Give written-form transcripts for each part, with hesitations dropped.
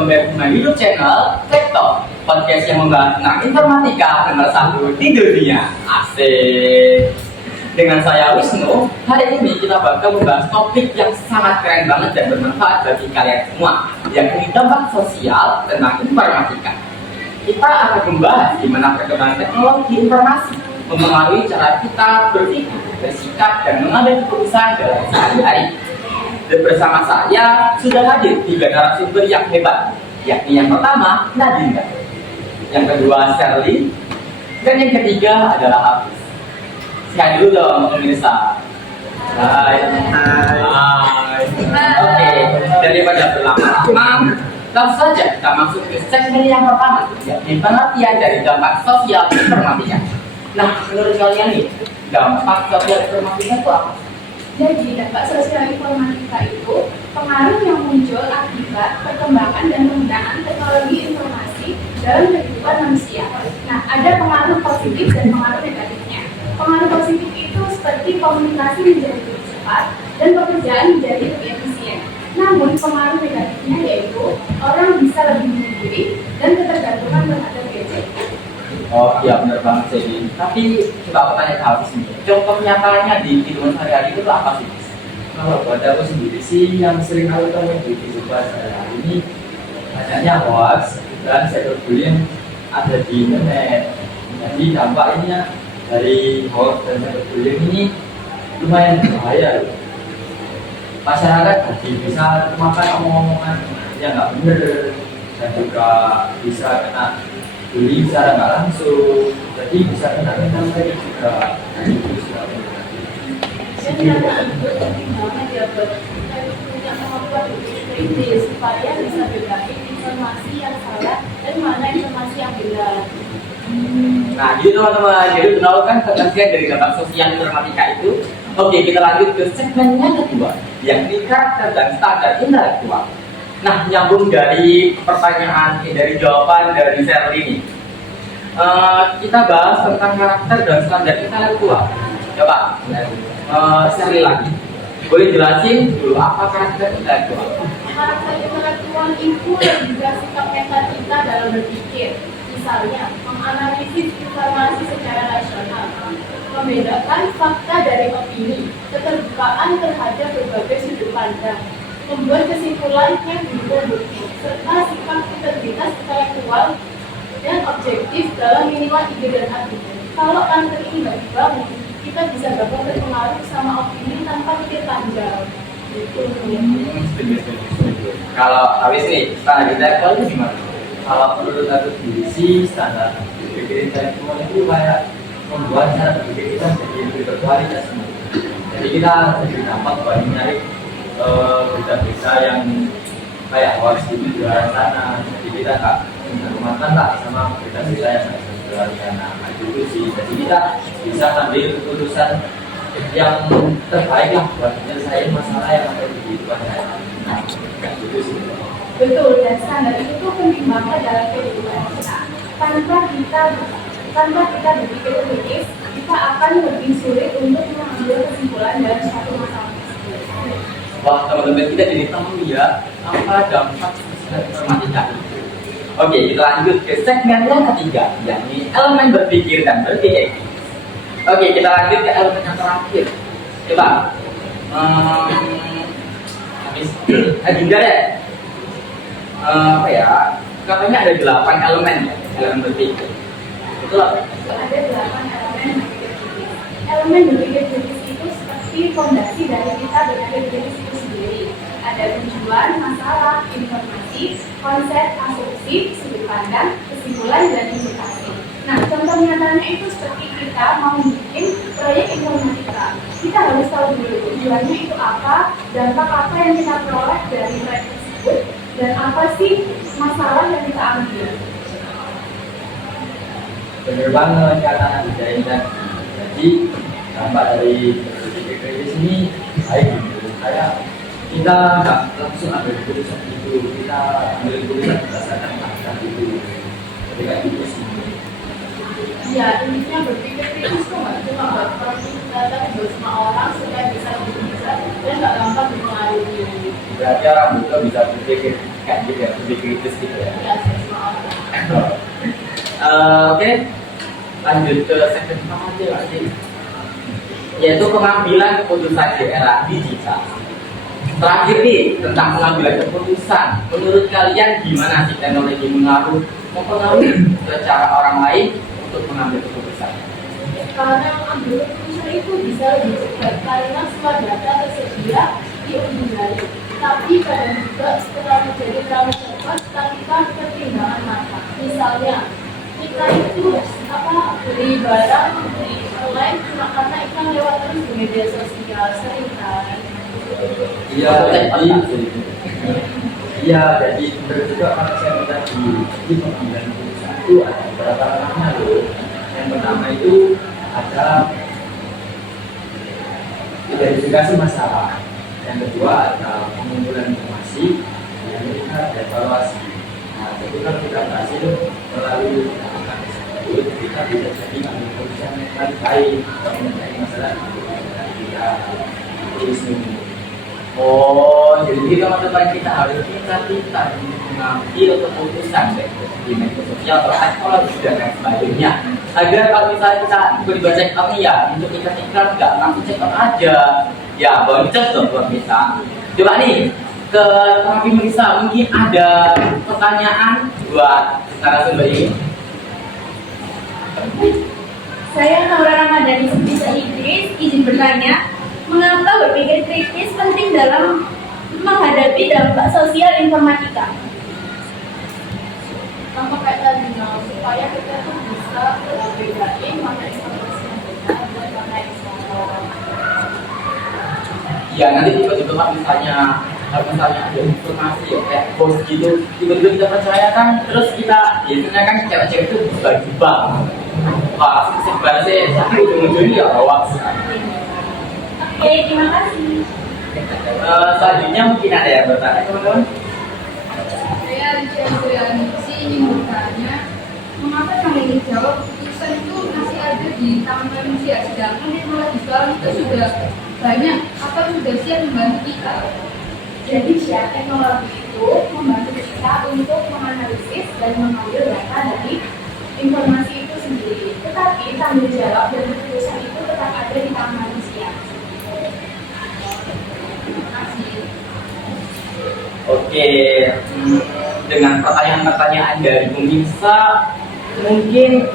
kembali di YouTube channel Tektok, podcast yang membahas tentang informatika nomor 1 di dunia. Asik. Dengan saya Wisnu, hari ini kita bakal membahas topik yang sangat keren banget dan bermanfaat bagi kalian semua, yakni dampak sosial tentang informatika. Kita akan membahas gimana perkembangan teknologi informasi mempengaruhi cara kita berpikir, bersikap, dan mengambil keputusan dalam sehari-hari. Dan bersama saya sudah hadir 3 narasumber yang hebat, yakni yang pertama Nadinda, yang kedua Sherly, dan yang ketiga adalah Hafiz. Sekali dulu dong pemirsa. Hai. Hai. Oke, daripada berlama-lama, langsung saja kita masuk ke segmen yang pertama, yakni pengertian dari dampak sosial informatika. Nah, menurut kalian nih, dampak sosial informatika itu apa? Jadi, dampak sosial informatika itu pengaruh yang muncul akibat perkembangan dan penggunaan teknologi informasi dalam kehidupan manusia. Nah, ada pengaruh positif dan pengaruh negatifnya. Pengaruh positif itu seperti komunikasi menjadi lebih cepat dan pekerjaan menjadi lebih efisien. Namun, pengaruh negatifnya yaitu orang bisa lebih mandiri dan ketergantungan terhadap gadget. Oh iya benar banget sih. Tapi coba aku tanya ke Hafiz nih, contoh nyatanya di kehidupan sehari-hari itu apa sih? Kalau buat aku sendiri sih yang sering aku temui di kehidupan sehari-hari ini banyaknya hoax dan cyberbullying ada di internet. Jadi dampak ini dari hoax dan cyberbullying ini lumayan berbahaya. Masyarakat jadi bisa makan omongan yang nggak benar dan juga bisa kena bullying secara nggak langsung. Jadi bisa kena mental juga. Dan itu penting banget ya buat kita punya kemampuan berpikir kritis supaya bisa bedain informasi yang salah dan mana informasi yang benar. Nah, jadi teman-teman, jadi menawarkan pengertian dari dampak sosial informatika itu. Oke, kita lanjut ke segmen yang kedua, yakni karakter dan standar intelektual. Nah, nyambung dari pertanyaan dari jawaban dari Sherly ini. Kita bahas tentang karakter dan standar intelektual. Coba, Sherly lagi. Boleh jelasin dulu apa karakter intelektual? Karakter intelektual itu juga sikap mental kita dalam berpikir. Misalnya, menganalisis informasi secara rasional, membedakan fakta dari opini, keterbukaan terhadap berbagai sudut pandang, membuat kesimpulan yang didukung bukti, serta sikap integritas intelektual dan objektif dalam menilai ide dan argumen. Kalau karakter ini nggak dibangun, kita bisa gampang terpengaruh sama opini tanpa pikir panjang. Gitu. Kalau Hafiz nih, standar intelektual itu gimana? Kalau menurut aku sendiri sih standar berpikir intelektual itu kayak membuat cara berpikir kita jadi lebih berkualitas. Jadi kita lebih gampang buat mencari berita-berita yang kayak hoax itu di luar sana. Jadi kita nggak menghormatkan lah sama berita-berita yang ada di luar sana. Nah, itu sih. Jadi kita bisa ambil keputusan yang terbaik lah buat menyelesaikan masalah yang ada di kehidupan sehari-hari. Nah, itu sih. Betul, dan standar itu penting banget dalam kehidupan kita. Tanpa kita berpikir kritis, kita akan lebih sulit untuk mengambil kesimpulan dalam suatu masalah tersebut. Wah, teman-teman kita jadi tahu ya apa dampak sosial informatika itu. Oke, kita lanjut ke segmen yang ketiga, yakni elemen berpikir dan berpikir. Oke, kita lanjut ke elemen yang terakhir. Coba, habis Dinda ya. Apa ya? Katanya ada 8 elemen ya, elemen berpikir. Betul apa? Ada 8 elemen berpikir kritis. Elemen berpikir kritis itu seperti fondasi dari kita berpikir kritis itu sendiri. Ada tujuan, masalah, informasi, konsep, asumsi, sudut pandang, kesimpulan, dan implikasi. Nah, contoh nyatanya itu seperti kita mau bikin proyek informatika. Kita harus tahu dulu tujuannya itu apa, dampak apa yang kita peroleh dari proyek tersebut, dan apa sih masalah yang kita ambil. Bener banget kata Dinda. Jadi dampak dari berpikir kritis ini baik gitu. Kayak kita nggak langsung ambil keputusan itu, kita ambil keputusan berdasarkan fakta itu. Jadi kayak gitu sih. Ya, intinya berpikir kritis tuh nggak cuma buat orang kita, tapi buat semua orang supaya bisa lebih bijak dan nggak gampang dipengaruhi. Berarti orang juga bisa berpikir kayak gitu ya, lebih kritis gitu ya. Ya, maaf. Oke, lanjut ke segmen pertama aja lagi, yaitu pengambilan keputusan di era digital. Terakhir nih tentang pengambilan keputusan, menurut kalian gimana sih teknologi mempengaruhi ke cara orang lain untuk mengambil keputusan? Karena ambil keputusan itu bisa lebih cepat karena semua data tersedia di ujung jari. Tapi kadang juga setelah menjadi terlalu cepat tanpa pertimbangan matang. Misalnya, kita itu beli barang di online cuma karena iklan lewat terus di media sosial sering kan. Iya, jadi benar juga kalau saya minta di pengambilan keputusan itu ada beberapa ranahnya loh. Yang pertama itu ada identifikasi masalah. Yang kedua ada pengumpulan informasi. Yang ketiga ada evaluasi. Nah, jadi kalau kita berhasil melalui tahapan tersebut, kita bisa jadi ambil keputusan yang paling baik untuk menyelesaikan masalah yang kita tulis ini. Oh, jadi teman-teman kita harus pintar-pintar mengambil keputusan di media sosial atau teknologi dan lain sebagainya. Agar kalau misalnya kita tiba-tiba check out nih ya, untuk kita iklan nggak langsung check out aja, ya boncos dong buat kita. Coba nih ke Kang Melisa, mungkin ada pertanyaan buat narasumber ini. Saya Naura Ramadhani Sutisa Idris, izin bertanya, mengapa berpikir kritis penting dalam menghadapi dampak sosial informatika? Sama kayak tadi, supaya kita tuh bisa bedain mana informasi yang benar dan mana yang salah. Ya nanti tiba-tiba kalau misalnya ada informasi ya kayak post gitu, tiba-tiba kita percaya kan, terus kita biasanya kan cewek-cewek itu bagi bang. Wah, sebenarnya saya ujung-ujungnya ya hoax. Oke, terima kasih. Selanjutnya mungkin ada yang bertanya teman-teman. Saya Rizky ingin bertanya, mengapa tanggung jawab keputusan itu masih ada di tangan manusia, sedangkan teknologi sekarang itu sudah banyak atau sudah siap membantu kita? Jadi ya, teknologi itu membantu kita untuk menganalisis dan mengambil data dari informasi itu sendiri. Tetapi tanggung jawab dan keputusan itu tetap ada di tangan manusia. Oke, dengan pertanyaan-pertanyaan dari pemirsa, mungkin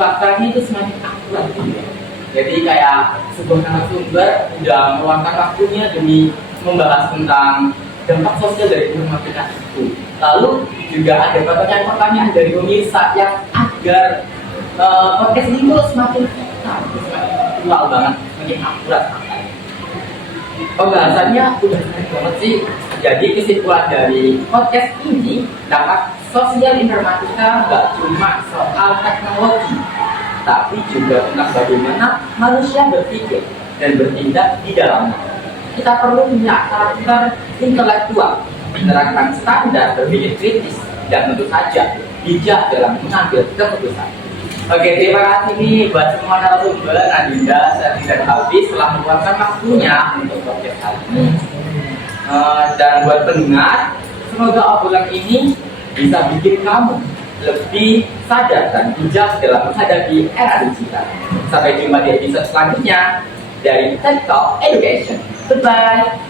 faktanya itu semakin akurat gitu ya. Jadi kayak sebuah narasumber udah meluangkan waktunya demi membahas tentang dampak sosial dari informatika itu. Lalu juga ada pertanyaan-pertanyaan dari pemirsa yang agar podcast ini tuh semakin aktual banget, semakin akurat. Pembahasannya udah menarik banget sih. Jadi kesimpulan dari podcast ini, dampak sosial informatika nggak cuma soal teknologi, tapi juga tentang bagaimana manusia berpikir dan bertindak di dalamnya. Kita perlu punya karakter intelektual, menerapkan standar berpikir kritis, dan tentu saja bijak dalam mengambil keputusan. Oke, terima kasih nih buat semua narasumber. Adinda, saya tidak habis telah meluangkan waktunya untuk podcast kali ini. Dan buat pendengar, semoga obrolan ini bisa bikin kamu lebih sadar dan bijak dalam menghadapi era digital. Sampai jumpa di episode selanjutnya dari TED Talk Education. Goodbye.